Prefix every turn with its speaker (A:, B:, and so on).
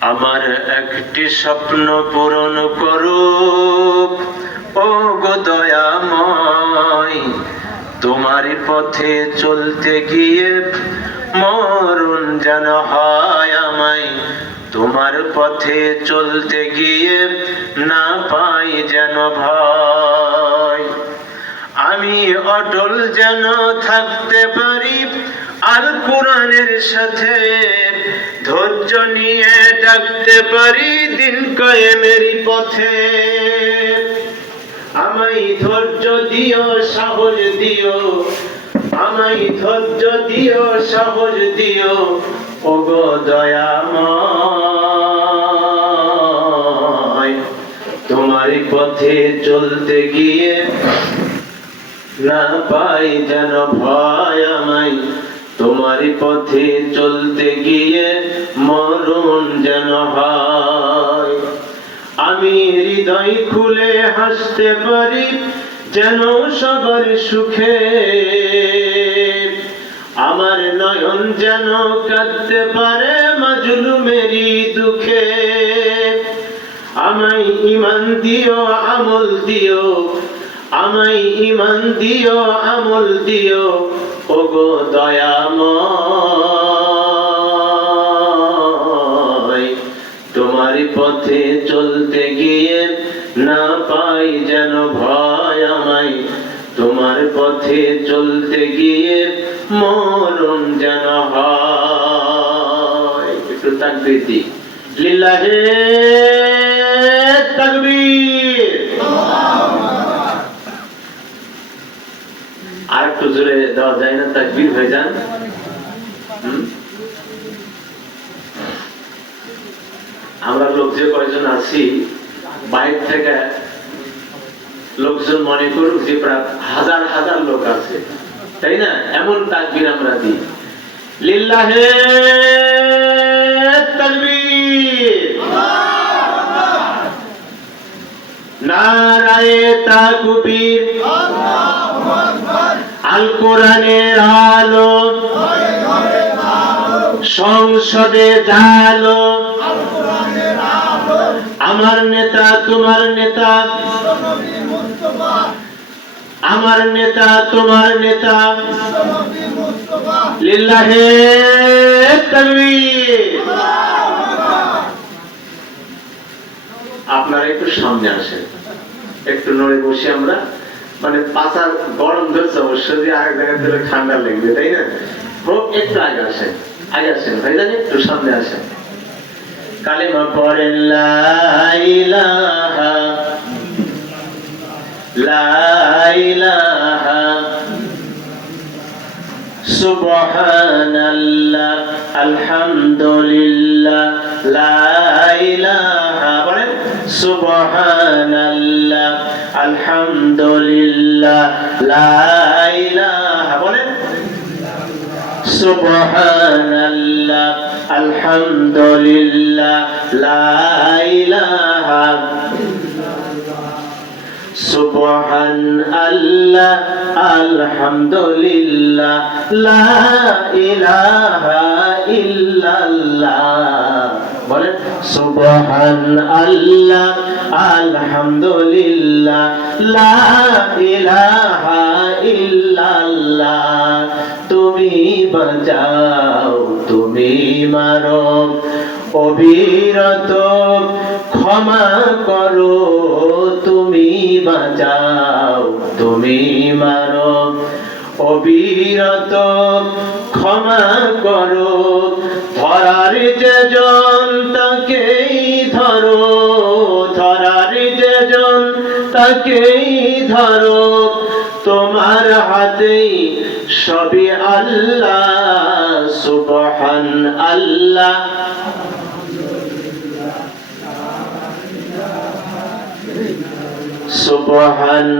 A: আমার একটি স্বপ্ন পূরণ করো ও গো দয়াময়, তোমার পথে চলতে গিয়ে মরণ যেন হয় আমায়। তোমার পথে চলতে গিয়ে না পাই যেন ভয়। আমি অটল যেন থাকতে পারি আল কোরআনের সাথে ধৈর্য নিয়ে ডাকতে পারি দিন কয়েমের পথে। আমায় ধৈর্য দিও, সাহস দিও, আমায় ধৈর্য দিও, সাহস দিও, ওগো দয়াময়। তোমার পথে চলতে গিয়ে না পাই যেন ভয় আমায়। তোমার পথে চলতে গিয়ে মরণ যেন হয়। আমি হৃদয় খুলে হাসতে পারি যেন সবার সুখে। আমার নয়ন যেন কাঁদতে পারে মাজলুমেরই দুঃখে। আমায় ইমান দিও, আমল দিও, আমায় ইমান দিও, আমল দিও। ওগো দয়াময় পাই যেন ভয় আমায়। তোমার পথে চলতে গিয়ে মরণ যেন একটু তাকবীর লিল্লাহে তাকবীর। আর একটু জোরে দেওয়া যায় না, তাকবীর হয়ে যান। আমরা লোক যে কয়জন আছি, বাইরে থেকে লোকজন মনে করুক যে হাজার হাজার লোক আছে। তাই না? এমন তাকবীর আমরা দিই। লিল্লাহে সংসদে জালো আমার নেতা, তোমার নেতা। আমার নেতা, তোমার নেতা। লিল্লাহে আপনারা একটু সামনে আসেন। একটু নড়ে বসে আমরা। মানে পাশার গরম ধরছে অবশ্য, যে আরেক জায়গায় দিলে ঠান্ডা লাগবে, তাই না? একটু আগে আসেন। আগে আসেন ভাই জানি একটু সামনে আসেন। কালিমা পড়েন, লা ইলাহা লা ইলাহা সুবহানাল্লাহ, আলহামদুলিল্লাহ, লা ইলাহা বলেন, সুবহানাল্লাহ, আলহামদুলিল্লাহ, লা ইলাহা বলেন, সুবহানাল্লাহ। আলহামদুলিল্লাহ, লা সুবহান আল্লাহ, আলহামদুলিল্লাহ, লা ইলাহা ইল্লাল্লাহ। সুবহান আল্লাহ, আলহামদুলিল্লাহ, লা ইলাহা তুমি বাঁচাও তুমি মারো, অবিরত ক্ষমা করো, তুমি বাঁচাও, তুমি মারো, অবিরত ক্ষমা করো, ধরার যে জন তাকেই ধরো, ধরার যে জন তাকেই ধরো তোমার হাতেই সবই আল্লাহ সুবহান আল্লাহ। সুবহান